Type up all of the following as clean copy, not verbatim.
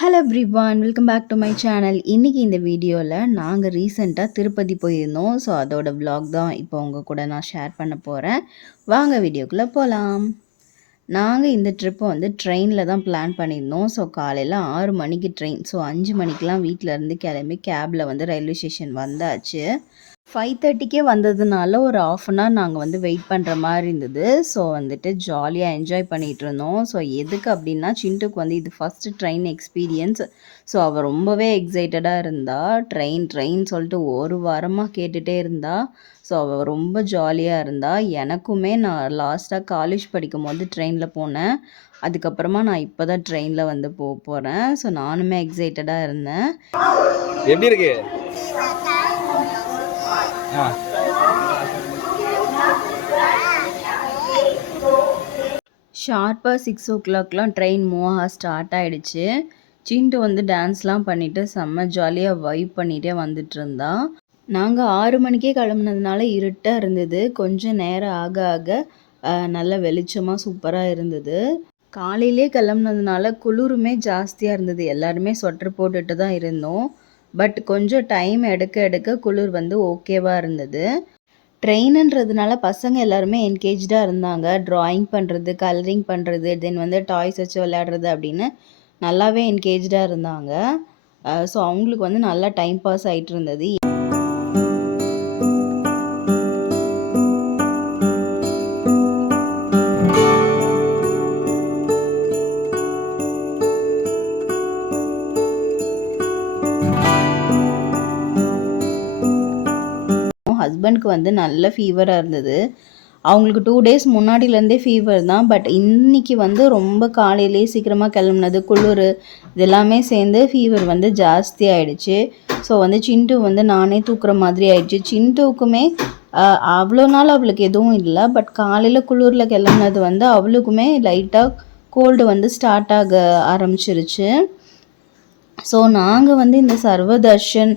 Hello everyone, welcome back to my channel. இன்றைக்கி இந்த வீடியோவில் நாங்கள் ரீசெண்டாக திருப்பதி போயிருந்தோம். ஸோ அதோட vlog தான் இப்போ உங்கள் கூட நான் ஷேர் பண்ண போகிறேன். வாங்க வீடியோக்குள்ளே போகலாம். நாங்கள் இந்த ட்ரிப்பை வந்து ட்ரெயினில் தான் பிளான் பண்ணியிருந்தோம். ஸோ காலையில் 6 மணிக்கு ட்ரெயின். ஸோ 5 மணிக்கெலாம் வீட்டிலேருந்து கிளம்பி கேபில் வந்து ரயில்வே ஸ்டேஷன் வந்தாச்சு. 5:30க்கே வந்ததுனால ஒரு ஆஃப் அன் ஹவர் நாங்கள் வந்து வெயிட் பண்ணுற மாதிரி இருந்தது. ஸோ வந்துட்டு ஜாலியாக என்ஜாய் பண்ணிகிட்டு இருந்தோம். ஸோ எதுக்கு அப்படின்னா, சிண்டுக்கு வந்து இது ஃபஸ்ட்டு ட்ரெயின் எக்ஸ்பீரியன்ஸ். ஸோ அவள் ரொம்பவே எக்ஸைட்டடாக இருந்தா. ட்ரெயின் சொல்லிட்டு ஒரு வாரமாக கேட்டுகிட்டே இருந்தா. ஸோ அவள் ரொம்ப ஜாலியாக இருந்தா. எனக்குமே நான் லாஸ்ட்டாக காலேஜ் படிக்கும் போது ட்ரெயினில் போனேன். அதுக்கப்புறமா நான் இப்போ தான் ட்ரெயினில் வந்து போகிறேன். ஸோ நானுமே எக்ஸைட்டடாக இருந்தேன். எப்படி இருக்கு? ஷார்ப்பாக 6 o'clockலாம் ட்ரெயின் மூவ் ஸ்டார்ட் ஆகிடுச்சு. சிண்டு வந்து டான்ஸ்லாம் பண்ணிவிட்டு செம்ம ஜாலியாக வைப் பண்ணிகிட்டே வந்துட்டு இருந்தா. நாங்கள் 6 மணிக்கே கிளம்புனதுனால இருட்டாக இருந்தது. கொஞ்சம் நேரம் ஆக ஆக நல்ல வெளிச்சமாக சூப்பராக இருந்தது. காலையிலே கிளம்புனதுனால குளிருமே ஜாஸ்தியாக இருந்தது. எல்லாருமே ஸ்வெட்டர் போட்டுட்டு தான் இருந்தோம். பட் கொஞ்சம் டைம் எடுக்க எடுக்க குளிர் வந்து ஓகேவாக இருந்தது. ட்ரெயினுன்றதுனால பசங்க எல்லாருமே என்கேஜ்டாக இருந்தாங்க. ட்ராயிங் பண்ணுறது, கலரிங் பண்ணுறது, தென் வந்து டாய்ஸ் வச்சு விளையாடுறது அப்படின்னு நல்லாவே என்கேஜ்டாக இருந்தாங்க. ஸோ அவங்களுக்கு வந்து நல்லா டைம் பாஸ் ஆகிட்டு இருந்தது. ஹஸ்பண்டுக்கு வந்து நல்ல ஃபீவராக இருந்தது. அவங்களுக்கு 2 டேஸ் முன்னாடிலேருந்தே ஃபீவர் தான். பட் இன்றைக்கி வந்து ரொம்ப காலையிலே சீக்கிரமாக கிளம்புனது, குளிர் இதெல்லாமே சேர்ந்து ஃபீவர் வந்து ஜாஸ்தி ஆகிடுச்சு. ஸோ வந்து சிண்டு வந்து நானே தூக்குற மாதிரி ஆயிடுச்சு. சிண்டுவுக்குமே அவ்வளோ நாள் அவளுக்கு எதுவும் இல்லை. பட் காலையில் குளிரில் கிளம்புனது வந்து அவளுக்குமே லைட்டாக கோல்டு வந்து ஸ்டார்ட் ஆக ஆரம்பிச்சிருச்சு. ஸோ நாங்கள் வந்து இந்த சர்வதர்ஷன்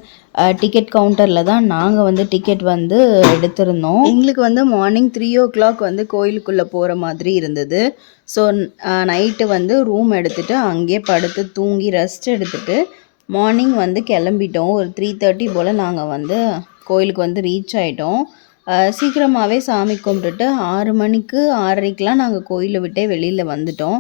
டிக்கெட் கவுண்டரில் தான் நாங்கள் வந்து டிக்கெட் வந்து எடுத்திருந்தோம். எங்களுக்கு வந்து மார்னிங் 3 o'clock வந்து கோயிலுக்குள்ளே போகிற மாதிரி இருந்தது. ஸோ நைட்டு வந்து ரூம் எடுத்துகிட்டு அங்கேயே படுத்து தூங்கி ரெஸ்ட் எடுத்துகிட்டு மார்னிங் வந்து கிளம்பிட்டோம். ஒரு 3:30 போல் நாங்கள் வந்து கோயிலுக்கு வந்து ரீச் ஆகிட்டோம். சீக்கிரமாகவே சாமி கும்பிட்டுட்டு 6 மணிக்கு 6:30க்கெலாம் நாங்கள் கோயிலை விட்டே வெளியில் வந்துட்டோம்.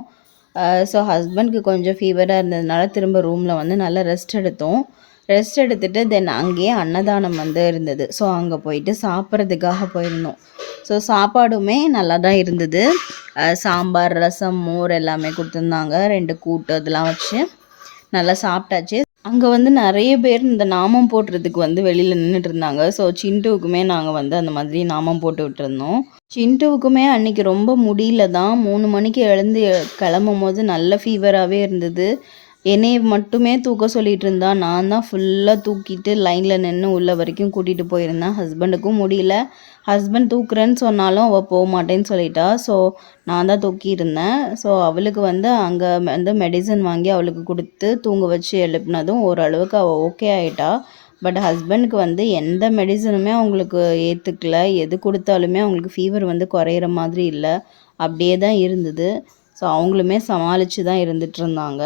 ஸோ ஹஸ்பண்டுக்கு கொஞ்சம் ஃபீவராக இருந்ததுனால திரும்ப ரூமில் வந்து நல்லா ரெஸ்ட் எடுத்துகிட்டு தென் அங்கேயே அன்னதானம் வந்து இருந்தது. ஸோ அங்கே போயிட்டு சாப்பிட்றதுக்காக போயிருந்தோம். ஸோ சாப்பாடுமே நல்லா தான் இருந்தது. சாம்பார், ரசம், மோர் எல்லாமே கொடுத்துருந்தாங்க. 2 கூட்டு அதெல்லாம் வச்சு நல்லா சாப்பிட்டாச்சு. அங்கே வந்து நிறைய பேர் இந்த நாமம் போடுறதுக்கு வந்து வெளியில் நின்றுட்டு இருந்தாங்க. ஸோ சிண்டுவுக்குமே நாங்கள் வந்து அந்த மாதிரி நாமம் போட்டு விட்டுருந்தோம். சிண்டுவுக்குமே அன்றைக்கி ரொம்ப முடியல தான். 3 மணிக்கு எழுந்து கிளம்பும் போது நல்ல ஃபீவராகவே இருந்தது. என்னையை மட்டுமே தூக்க சொல்லிகிட்டு இருந்தா. நான் தான் ஃபுல்லாக தூக்கிட்டு லைனில் நின்று உள்ள வரைக்கும் கூட்டிகிட்டு போயிருந்தேன். ஹஸ்பண்டுக்கும் முடியல. ஹஸ்பண்ட் தூக்குறேன்னு சொன்னாலும் அவள் போக மாட்டேன்னு சொல்லிட்டா. ஸோ நான் தான் தூக்கியிருந்தேன். ஸோ அவளுக்கு வந்து அங்கே வந்து மெடிசன் வாங்கி அவளுக்கு கொடுத்து தூங்க வச்சு எழுப்பினதும் ஓரளவுக்கு அவள் ஓகே ஆகிட்டா. பட் ஹஸ்பண்டுக்கு வந்து எந்த மெடிசனுமே அவங்களுக்கு ஏற்றுக்கல. எது கொடுத்தாலுமே அவங்களுக்கு ஃபீவர் வந்து குறையிற மாதிரி இல்லை, அப்படியே தான் இருந்தது. ஸோ அவங்களுமே சமாளித்து தான் இருந்துகிட்டு இருந்தாங்க.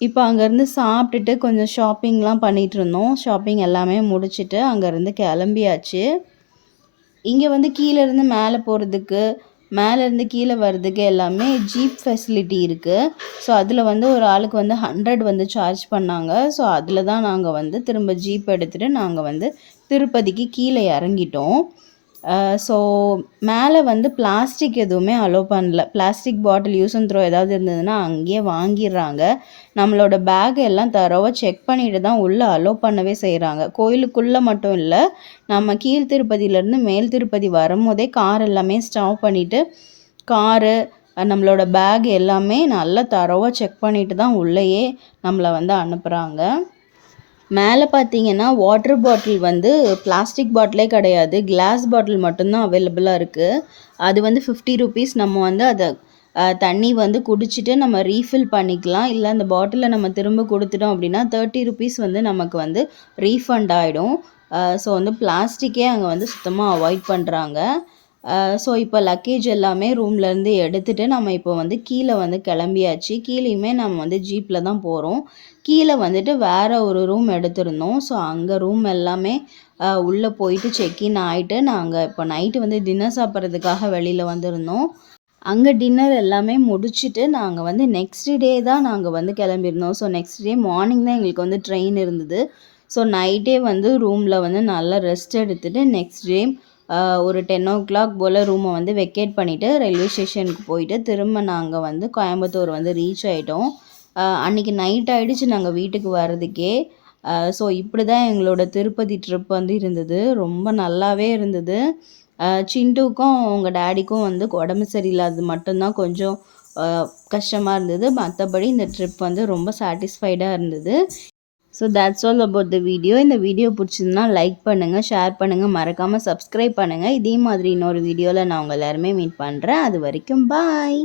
இப்போ அங்கேருந்து சாப்பிட்டுட்டு கொஞ்சம் ஷாப்பிங்லாம் பண்ணிகிட்டு இருந்தோம். ஷாப்பிங் எல்லாமே முடிச்சுட்டு அங்கேருந்து கிளம்பியாச்சு. இங்கே வந்து கீழேருந்து மேலே போகிறதுக்கு, மேலேருந்து கீழே வர்றதுக்கு எல்லாமே ஜீப் ஃபெசிலிட்டி இருக்குது. ஸோ அதில் வந்து ஒரு ஆளுக்கு வந்து 100 வந்து சார்ஜ் பண்ணாங்க. ஸோ அதில் தான் நாங்கள் வந்து திரும்ப ஜீப் எடுத்துகிட்டு நாங்கள் வந்து திருப்பதிக்கு கீழே இறங்கிட்டோம். ஸோ மேலே வந்து பிளாஸ்டிக் எதுவுமே அலோவ் பண்ணல. Plastic bottle use and throw ஏதாவது இருந்ததுன்னா அங்கேயே வாங்கிடுறாங்க. நம்மளோட பேக் எல்லாம் தரோவாக செக் பண்ணிட்டு தான் உள்ளே அலோவ் பண்ணவே செய்கிறாங்க. கோயிலுக்குள்ளே மட்டும் இல்லை, நம்ம கீழ் திருப்பதியிலேருந்து மேல் திருப்பதி வரும்போதே கார் எல்லாமே ஸ்டாப் பண்ணிவிட்டு காரு நம்மளோட பேக் எல்லாமே நல்லா தரோவாக செக் பண்ணிட்டு தான் உள்ளேயே நம்மளை வந்து அனுப்புகிறாங்க. மேலே பார்த்தீங்கன்னா வாட்டர் பாட்டில் வந்து பிளாஸ்டிக் பாட்டிலே கிடையாது, கிளாஸ் பாட்டில் மட்டும்தான் அவைலபிளாக இருக்குது. அது வந்து 50 rupees. நம்ம வந்து அதை தண்ணி வந்து குடிச்சிட்டு நம்ம ரீஃபில் பண்ணிக்கலாம். இல்லை அந்த பாட்டிலை நம்ம திரும்ப கொடுத்துட்டோம் அப்படின்னா 30 rupees வந்து நமக்கு வந்து ரீஃபண்ட் ஆகிடும். ஸோ வந்து பிளாஸ்டிக்கே அங்கே வந்து சுத்தமாக அவாய்ட் பண்ணுறாங்க. ஸோ இப்போ லக்கேஜ் எல்லாமே ரூம்லேருந்து எடுத்துகிட்டு நம்ம இப்போ வந்து கீழே வந்து கிளம்பியாச்சு. கீழேயுமே நம்ம வந்து ஜீப்பில் தான் போகிறோம். கீழே வந்துட்டு வேறு ஒரு ரூம் எடுத்திருந்தோம். ஸோ அங்கே ரூம் எல்லாமே உள்ளே போயிட்டு செக்இன் ஆகிட்டு நாங்கள் இப்போ நைட்டு வந்து டின்னர் சாப்பிட்றதுக்காக வெளியில் வந்திருந்தோம். அங்கே டின்னர் எல்லாமே முடிச்சுட்டு நாங்கள் வந்து நெக்ஸ்ட் டே தான் நாங்கள் வந்து கிளம்பியிருந்தோம். ஸோ நெக்ஸ்ட் டே மார்னிங் தான் எங்களுக்கு வந்து ட்ரெயின் இருந்தது. ஸோ நைட்டே வந்து ரூமில் வந்து நல்லா ரெஸ்ட் எடுத்துகிட்டு நெக்ஸ்ட் டே ஒரு 10 போல் ரூமை வந்து வெக்கேட் பண்ணிவிட்டு ரயில்வே ஸ்டேஷனுக்கு போயிட்டு திரும்ப நாங்கள் வந்து கோயம்புத்தூர் வந்து ரீச் ஆகிட்டோம். அன்றைக்கி நைட் ஆகிடுச்சு நாங்கள் வீட்டுக்கு வர்றதுக்கே. ஸோ இப்படி தான் எங்களோட திருப்பதி ட்ரிப் வந்து இருந்தது. ரொம்ப நல்லாவே இருந்தது. சிண்டுக்கும் அவங்க டேடிக்கும் வந்து உடம்பு சரியில்லாதது மட்டும்தான் கொஞ்சம் கஷ்டமாக இருந்தது. மற்றபடி இந்த ட்ரிப் வந்து ரொம்ப சாட்டிஸ்ஃபைடாக இருந்தது. So that's all about the video. இந்த வீடியோ பிடிச்சிருந்தா லைக் பண்ணுங்கள், ஷேர் பண்ணுங்கள், மறக்காமல் சப்ஸ்கிரைப் பண்ணுங்கள். இதே மாதிரி இன்னொரு வீடியோவில் நான் உங்கள் எல்லாருமே மீட் பண்ணுறேன். அது வரைக்கும் பாய்.